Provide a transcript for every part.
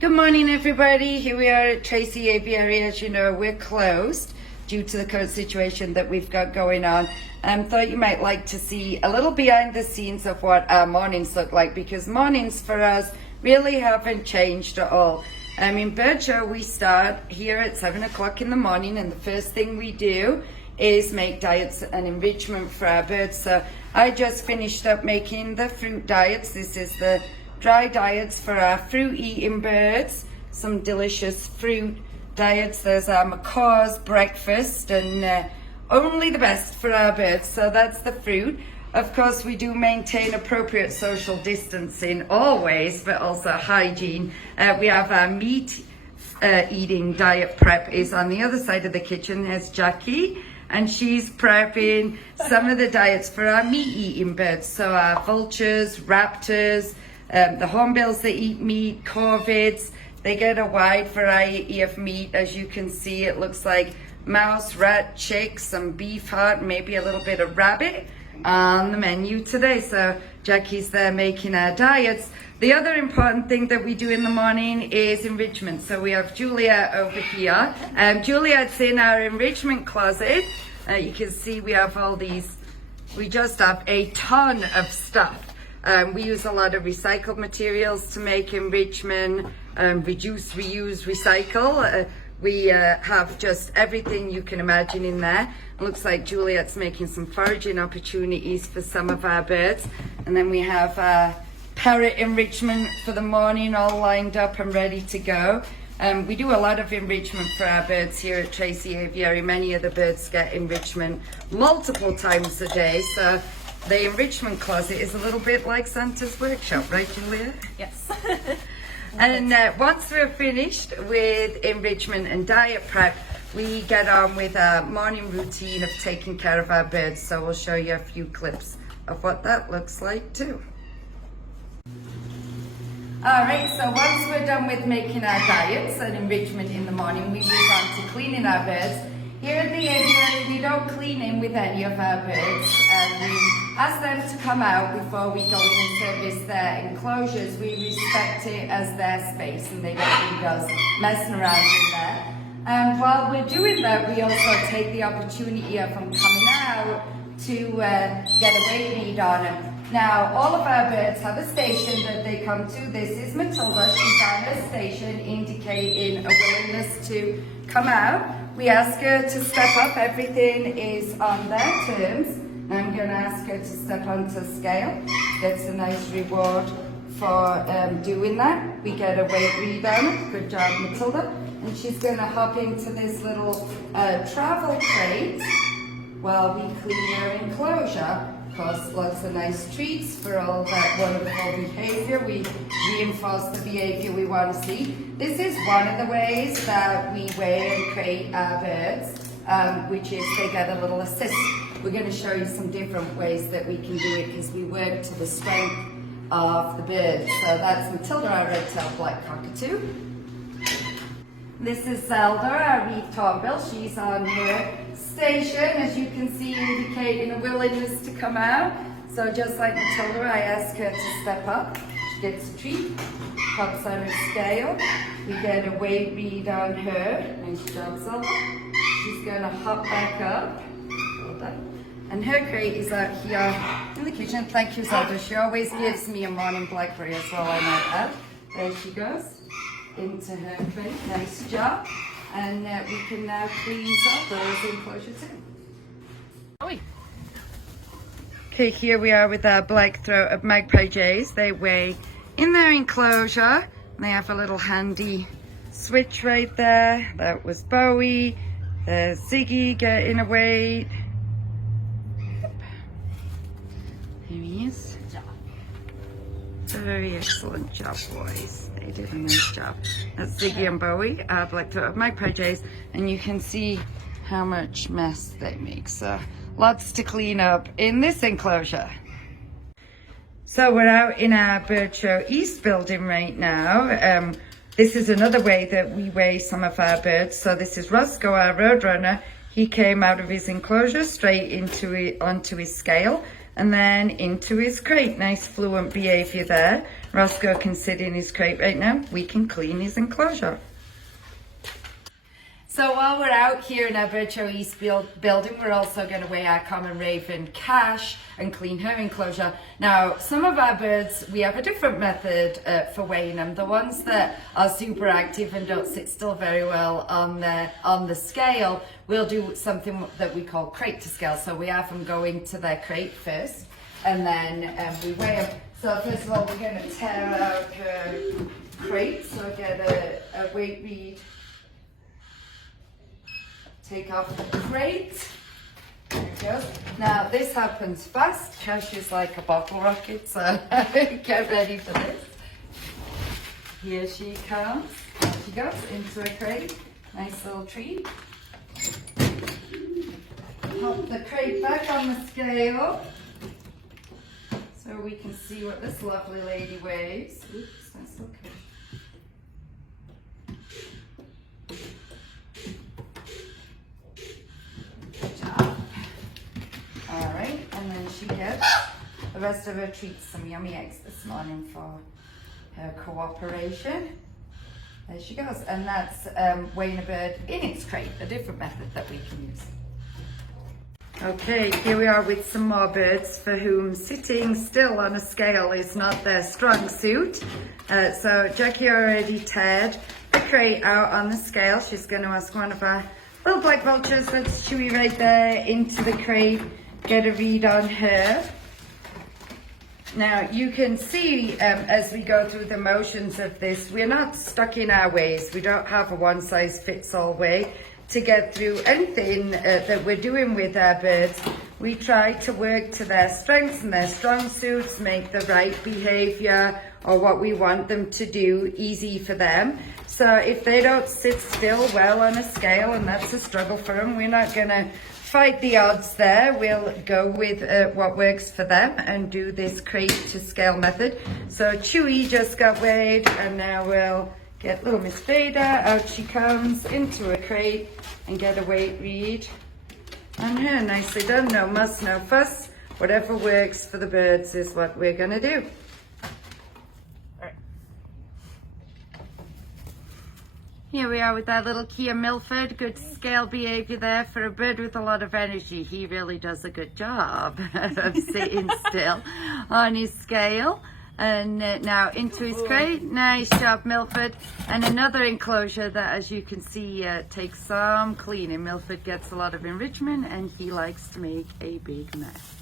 Good morning, everybody. Here we are at Tracy Aviary. As you know, we're closed due to the current situation that we've got going on. Thought you might like to see a little behind the scenes of what our mornings look like, because mornings for us really haven't changed at all. In bird show, we start here at 7 o'clock in the morning, and the first thing we do is make diets and enrichment for our birds. So I just finished up making the fruit diets. This is the dry diets for our fruit-eating birds, some delicious fruit diets. There's our macaw's breakfast, and only the best for our birds. So that's the fruit. Of course, we do maintain appropriate social distancing always, but also hygiene. We have our meat eating diet prep is on the other side of the kitchen. There's Jackie, and she's prepping some of the diets for our meat-eating birds. So our vultures, raptors, the hornbills that eat meat, corvids, they get a wide variety of meat. As you can see, it looks like mouse, rat, chick, some beef heart, maybe a little bit of rabbit on the menu today. So Jackie's there making our diets. The other important thing that we do in the morning is enrichment. So we have Juliet over here. Juliet's in our enrichment closet. You can see we have all these, we just have a ton of stuff. We use a lot of recycled materials to make enrichment, reduce, reuse, recycle. We have just everything you can imagine in there. It looks like Juliet's making some foraging opportunities for some of our birds. And then we have parrot enrichment for the morning, all lined up and ready to go. We do a lot of enrichment for our birds here at Tracy Aviary. Many of the birds get enrichment multiple times a day. So the enrichment closet is a little bit like Santa's workshop, right, Julia? Yes. And once we're finished with enrichment and diet prep, we get on with our morning routine of taking care of our birds. So we'll show you a few clips of what that looks like too. All right, so once we're done with making our diets and enrichment in the morning, we move on to cleaning our birds. Here at the aviary, we don't clean in with any of our birds. We ask them to come out before we go in and service their enclosures. We respect it as their space, and they don't need us messing around in there. And while we're doing that, we also take the opportunity of them coming out to get a weight read on them. Now, all of our birds have a station that they come to. This is Matilda. She's on her station, indicating a willingness to come out. We ask her to step up. Everything is on their terms. I'm going to ask her to step onto the scale. Gets a nice reward for doing that. We get a weight read on it. Good job, Matilda. And she's going to hop into this little travel crate while we clean her enclosure. Of course, lots of nice treats for all that wonderful behavior. We reinforce the behavior we want to see. This is one of the ways that we weigh and crate our birds, which is they get a little assist. We're going to show you some different ways that we can do it, because we work to the strength of the bird. So that's Matilda, our red-tailed black cockatoo. This is Zelda, our wreathed hornbill. She's on her station, as you can see, indicating a willingness to come out. So just like Matilda, I ask her to step up. She gets a treat, pops on her scale. We get a weight read on her. Nice job, Zelda. She's going to hop back up. Well done. And her crate is out here in the kitchen. Thank you, Zelda. She always gives me a morning blackberry as well, I might add. There she goes, into her crate. Nice job. And we can now clean Zelda's enclosure too. Okay, here we are with our black-throated magpie jays. They weigh in their enclosure. They have a little handy switch right there. That was Bowie. There's Ziggy getting a weight. There he is. Very excellent job, boys. They did a nice job. That's Ziggy and Bowie, our black-throated magpie jays, and you can see how much mess they make. So lots to clean up in this enclosure. So we're out in our Bird Show East building right now. This is another way that we weigh some of our birds. So this is Roscoe, our roadrunner. He came out of his enclosure straight onto his scale. and then into his crate. Nice fluent behavior there. Roscoe can sit in his crate right now. We can clean his enclosure. So while we're out here in our Virtual East building, we're also going to weigh our common raven Cash and clean her enclosure. Now, some of our birds, we have a different method for weighing them. The ones that are super active and don't sit still very well on the scale, we'll do something that we call crate to scale. So we have them go into their crate first, and then we weigh them. So first of all, we're going to tear out her crate, so get a weight read. Take off the crate. There it goes. Now this happens fast. Cash is like a bottle rocket, so get ready for this. Here she comes. There she goes into a crate. Nice little treat. Pop the crate back on the scale so we can see what this lovely lady weighs. Oops, that's okay. Alright, and then she gets the rest of her treats, some yummy eggs this morning for her cooperation. There she goes, and that's weighing a bird in its crate, a different method that we can use. Okay, here we are with some more birds for whom sitting still on a scale is not their strong suit. So Jackie already teared the crate out on the scale. She's going to ask one of our little black vultures, that's Chewy right there, into the crate, get a read on her. Now you can see as we go through the motions of this, we're not stuck in our ways. We don't have a one-size-fits-all way to get through anything that we're doing with our birds. We try to work to their strengths and their strong suits, make the right behavior or what we want them to do easy for them. So if they don't sit still well on a scale, and that's a struggle for them, we're not going to fight the odds there. We'll go with what works for them and do this crate to scale method. So Chewy just got weighed, and now we'll get little Miss Veda. Out she comes into a crate and get a weight read on her. Nicely done. No muss, no fuss. Whatever works for the birds is what we're going to do. Here we are with our little Kia Milford. Good scale behavior there for a bird with a lot of energy. He really does a good job of sitting still on his scale. And now into his crate. Nice job, Milford. And another enclosure that, as you can see, takes some cleaning. Milford gets a lot of enrichment and he likes to make a big mess.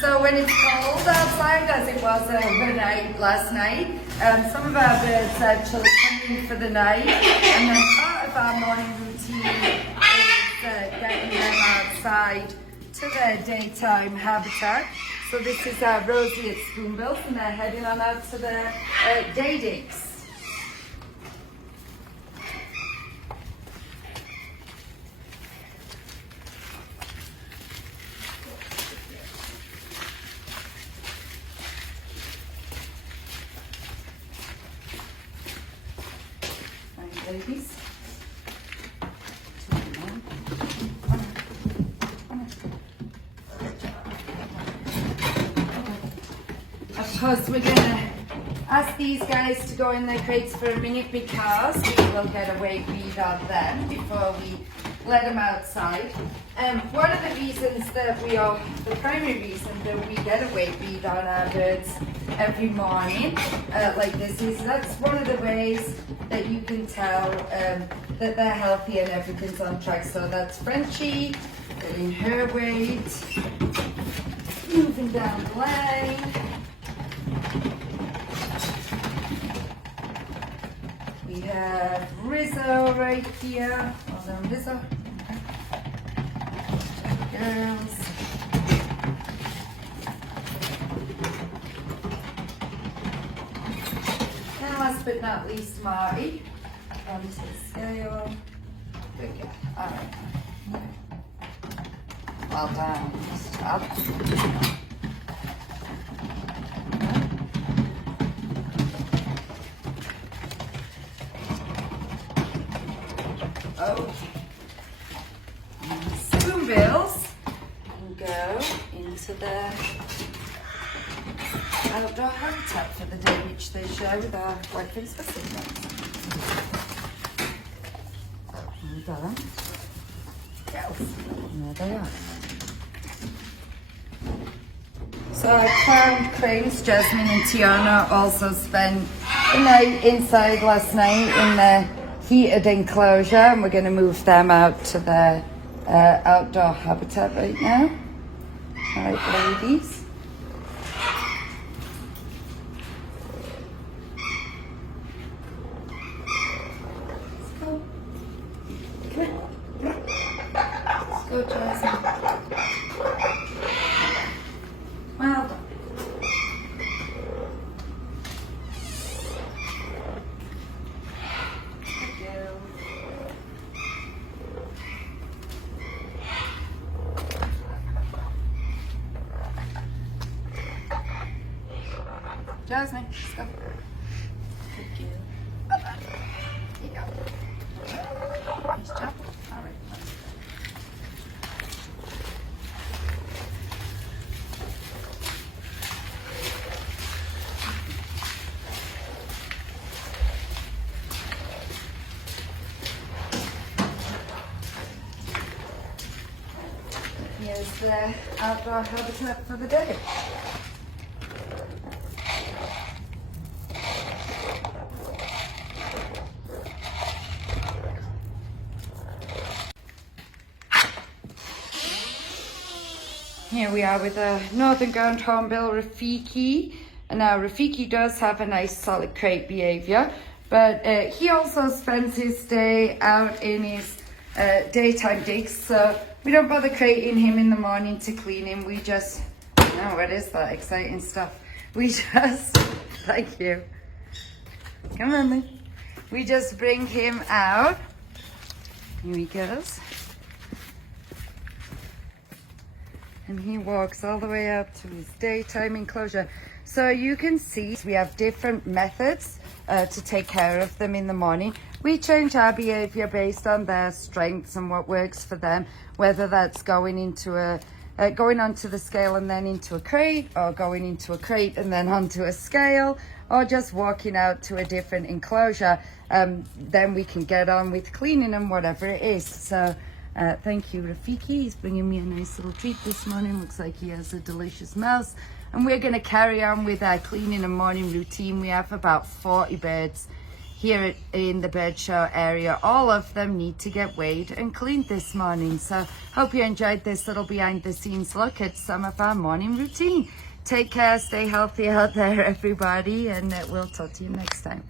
So when it's cold outside, as it was overnight last night, some of our birds actually come in for the night, and then part of our morning routine is getting them outside to their daytime habitat. So this is our roseate spoonbills, and they're heading on out to their day digs. Ladies. Of course, we're going to ask these guys to go in their crates for a minute because we will get a weight read on them before we let them outside. One of the reasons that the primary reason that we get a weight read on our birds every morning like this is that's one of the ways that you can tell that they're healthy and everything's on track. So that's Frenchie getting her weight, moving down the line. We have Rizzo right here. Well done, Rizzo. Girls. And last but not least, Marty. Onto the scale. Good girl. All right. Well done. Nice job. Okay. Spoonbills can go into to their outdoor habitat for the day, which they share with our white-faced residents. Hold on. Yes. And there they are. So our clown cranes, Jasmine and Tiana, also spent the night inside last night in the heated enclosure, and we're going to move them out to their outdoor habitat right now. All right, ladies. Let's go. Come here. Let's go, Jasmine. Well done. Thank you. Jasmine, let's go. Thank you. Here you go. Nice job. All right. Here's the outdoor habitat for the day. Here we are with a northern ground hornbill Rafiki, and now Rafiki does have a nice solid crate behavior, but he also spends his day out in his daytime digs, so we don't bother crating him in the morning to clean him. We just, oh, what is that exciting stuff? We just, thank you. Come on then. We just bring him out. Here he goes. And he walks all the way up to his daytime enclosure. So you can see we have different methods to take care of them in the morning. We change our behavior based on their strengths and what works for them, whether that's going into going onto the scale and then into a crate, or going into a crate and then onto a scale, or just walking out to a different enclosure. Then we can get on with cleaning them, whatever it is. So thank you, Rafiki. He's bringing me a nice little treat this morning. Looks like he has a delicious mouse. And we're going to carry on with our cleaning and morning routine. We have about 40 birds here in the bird show area. All of them need to get weighed and cleaned this morning. So hope you enjoyed this little behind the scenes look at some of our morning routine. Take care, stay healthy out there, everybody, and we'll talk to you next time.